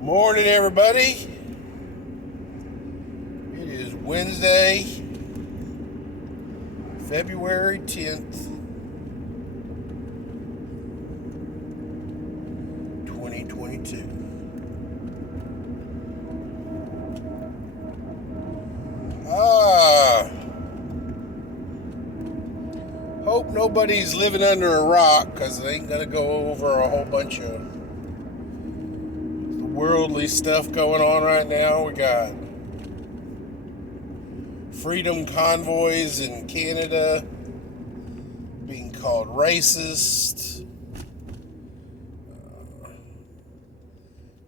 Morning, everybody. It is Wednesday, February 10th, 2022. Hope nobody's living under a rock, because I ain't going to go over a whole bunch of worldly stuff going on right now. We got freedom convoys in Canada being called racist.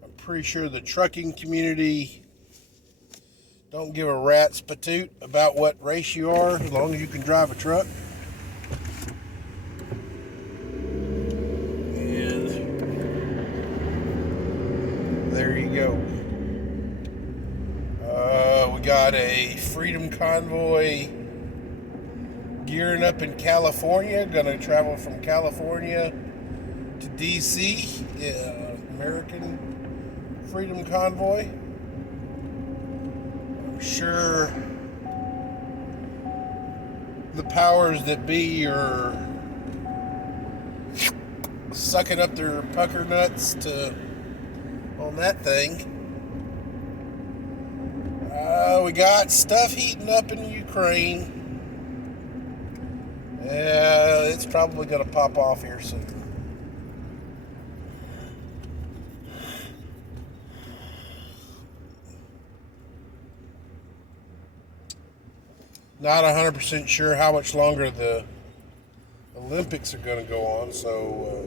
I'm pretty sure the trucking community don't give a rat's patoot about what race you are as long as you can drive a truck. There you go. We got a freedom convoy gearing up in California. Going to travel from California to D.C. American freedom convoy. I'm sure the powers that be are sucking up their pucker nuts on that thing. We got stuff heating up in Ukraine. It's probably going to pop off here soon. Not 100% sure how much longer the Olympics are going to go on, so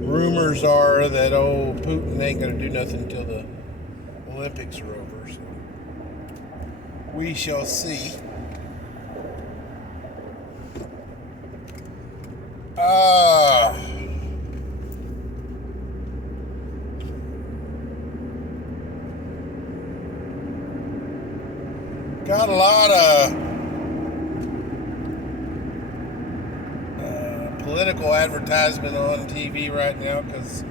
rumors are that Putin ain't going to do nothing until the Olympics are over, so we shall see. Got a lot of political advertisement on TV right now because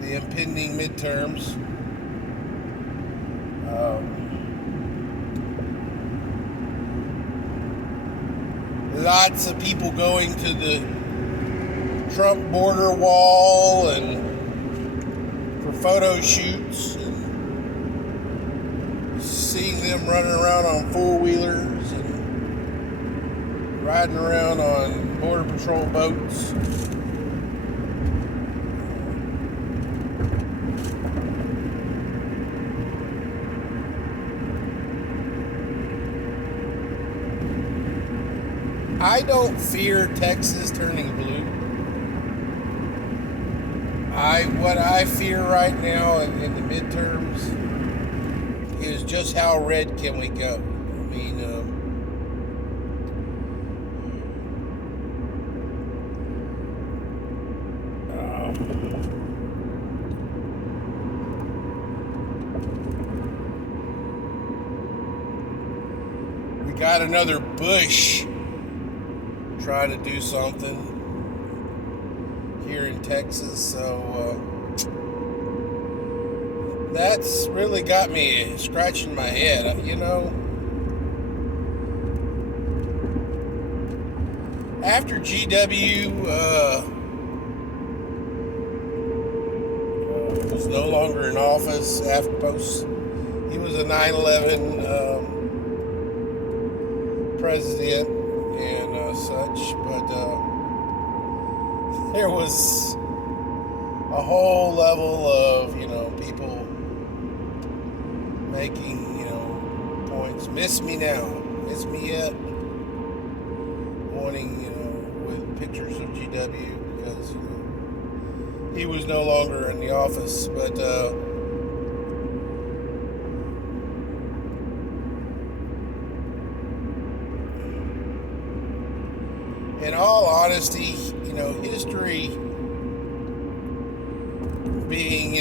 the impending midterms. Lots of people going to the Trump border wall and for photo shoots, and seeing them running around on four-wheelers and riding around on border patrol boats. I don't fear Texas turning blue. What I fear right now in the midterms is just how red can we go. I mean, we got another Bush trying to do something here in Texas, so that's really got me scratching my head. After GW was no longer in office, he was a 9/11 president and such, but there was a whole level of people making points. Miss me now, miss me yet, wanting with pictures of GW because he was no longer in the office. But in all honesty, history being,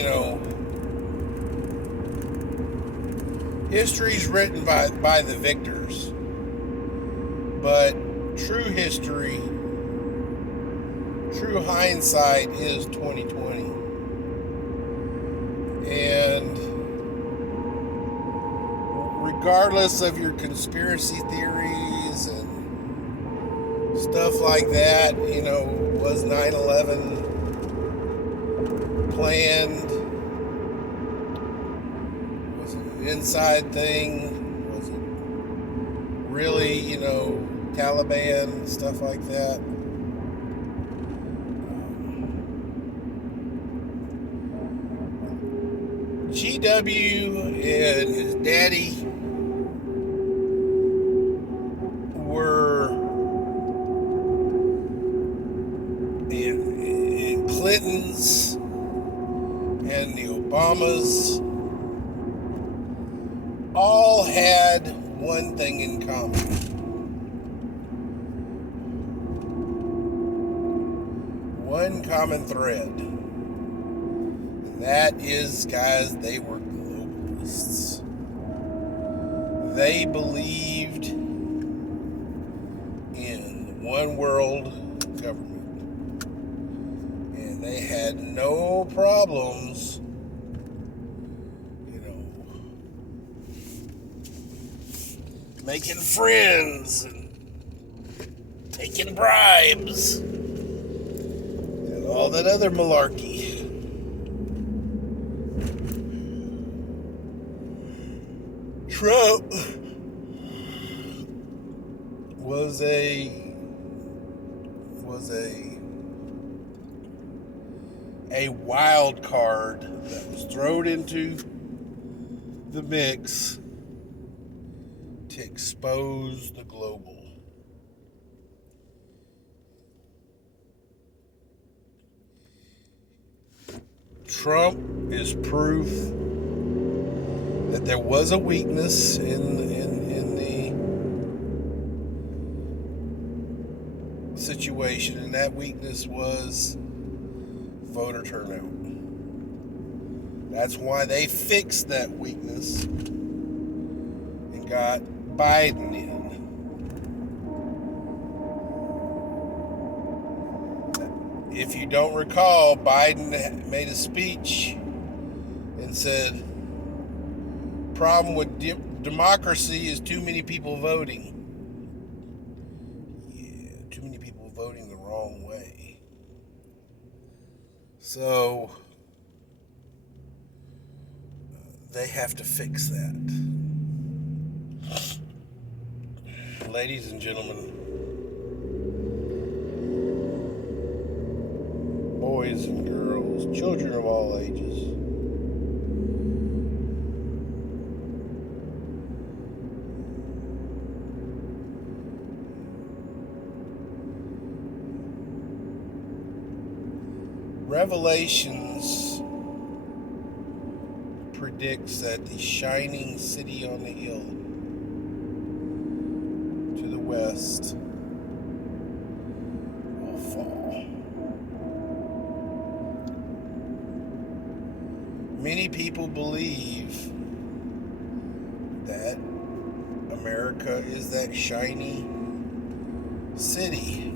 history's written by the victors. But true history, true hindsight is 2020. And regardless of your conspiracy theories and stuff like that, was 9/11 planned? Was it an inside thing? Was it really, Taliban, stuff like that? GW and his daddy were in Clinton's and the Obamas all had one thing in common. One common thread. And that is, guys, they were globalists. They believed in one world government. And they had no problems, making friends and taking bribes and all that other malarkey. Trump was a wild card that was thrown into the mix to expose the global. Trump is proof that there was a weakness in the situation, and that weakness was voter turnout. That's why they fixed that weakness and got Biden in. If you don't recall, Biden made a speech and said, problem with democracy is too many people voting. Yeah, too many people voting the wrong way. So they have to fix that. Ladies and gentlemen, boys and girls, children of all ages, Revelations predicts that the shining city on the hill to the west will fall. Many people believe that America is that shiny city.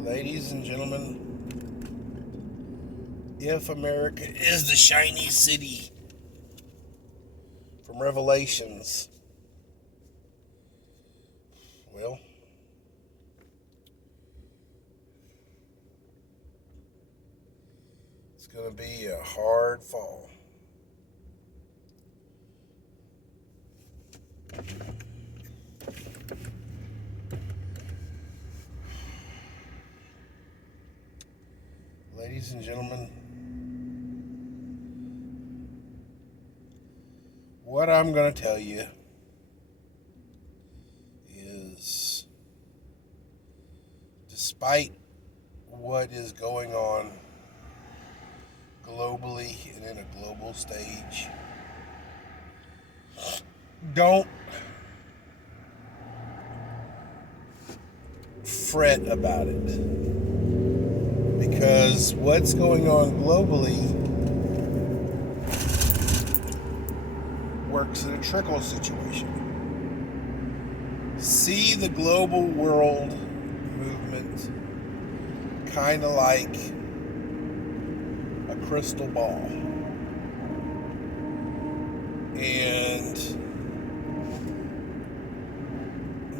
Ladies and gentlemen, if America is the shiny city from Revelations, well, it's going to be a hard fall. Ladies and gentlemen, what I'm going to tell you is, despite what is going on globally and in a global stage, don't fret about it. Because what's going on globally works in a trickle situation. See the global world movement kind of like a crystal ball. And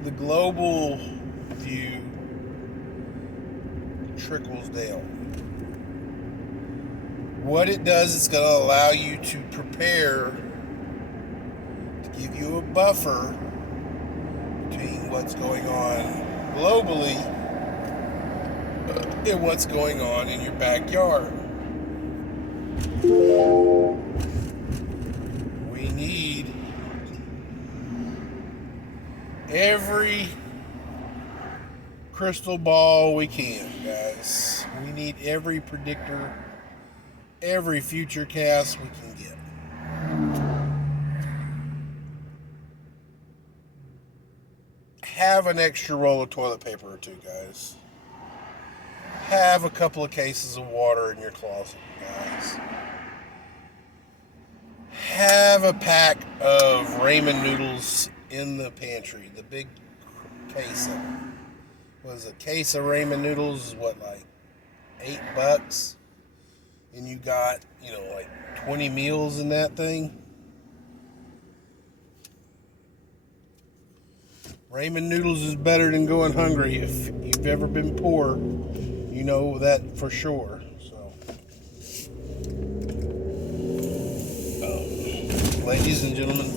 the global view trickles down. What it does is going to allow you to prepare, to give you a buffer between what's going on globally and what's going on in your backyard. We need every crystal ball we can, guys. We need every predictor, every future cast we can get. Have an extra roll of toilet paper or two, guys. Have a couple of cases of water in your closet, guys. Have a pack of ramen noodles in the pantry. The big case of them. Was a case of ramen noodles is what, like $8? And you got, like 20 meals in that thing. Ramen noodles is better than going hungry. If you've ever been poor, you know that for sure. So, ladies and gentlemen,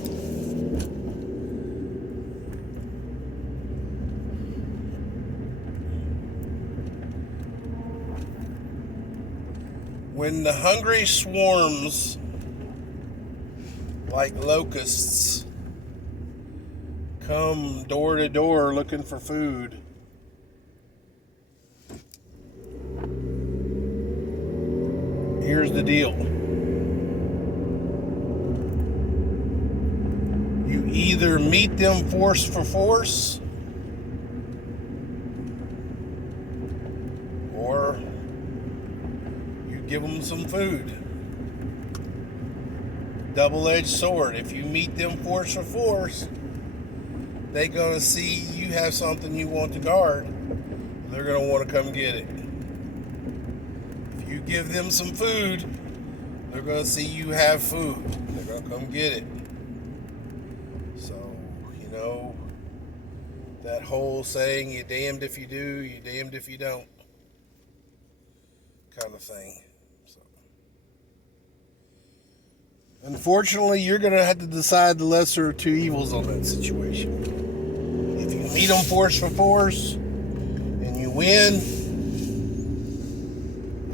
when the hungry swarms like locusts come door to door looking for food, here's the deal. You either meet them force for force, or you give them some food. Double-edged sword. If you meet them force for force, they're going to see you have something you want to guard. They're going to want to come get it. If you give them some food, they're going to see you have food. They're going to come get it. So, that whole saying, you're damned if you do, you're damned if you don't, kind of thing. So, unfortunately, you're going to have to decide the lesser of two evils on that situation. If you meet them force for force and you win,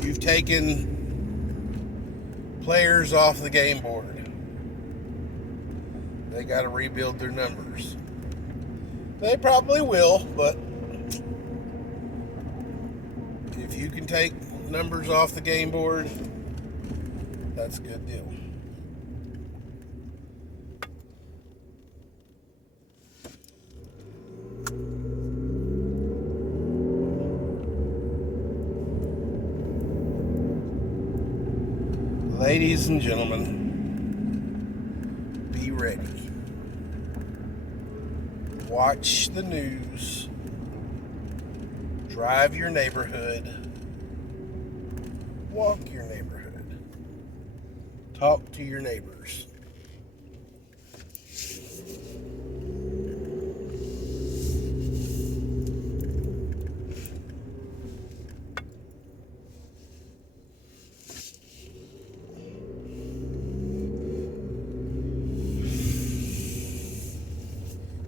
you've taken players off the game board. They got to rebuild their numbers. They probably will, but if you can take numbers off the game board, that's a good deal. Ladies and gentlemen, be ready. Watch the news. Drive your neighborhood. Walk your neighborhood. Talk to your neighbors.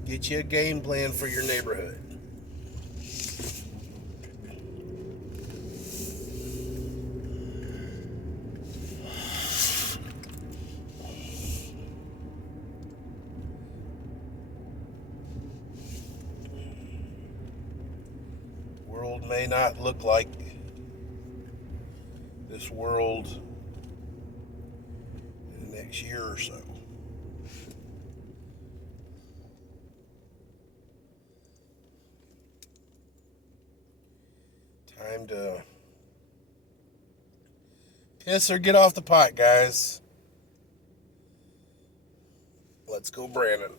Get you a game plan for your neighborhood. World may not look like this world in the next year or so. Time to piss or get off the pot, guys. Let's go, Brandon.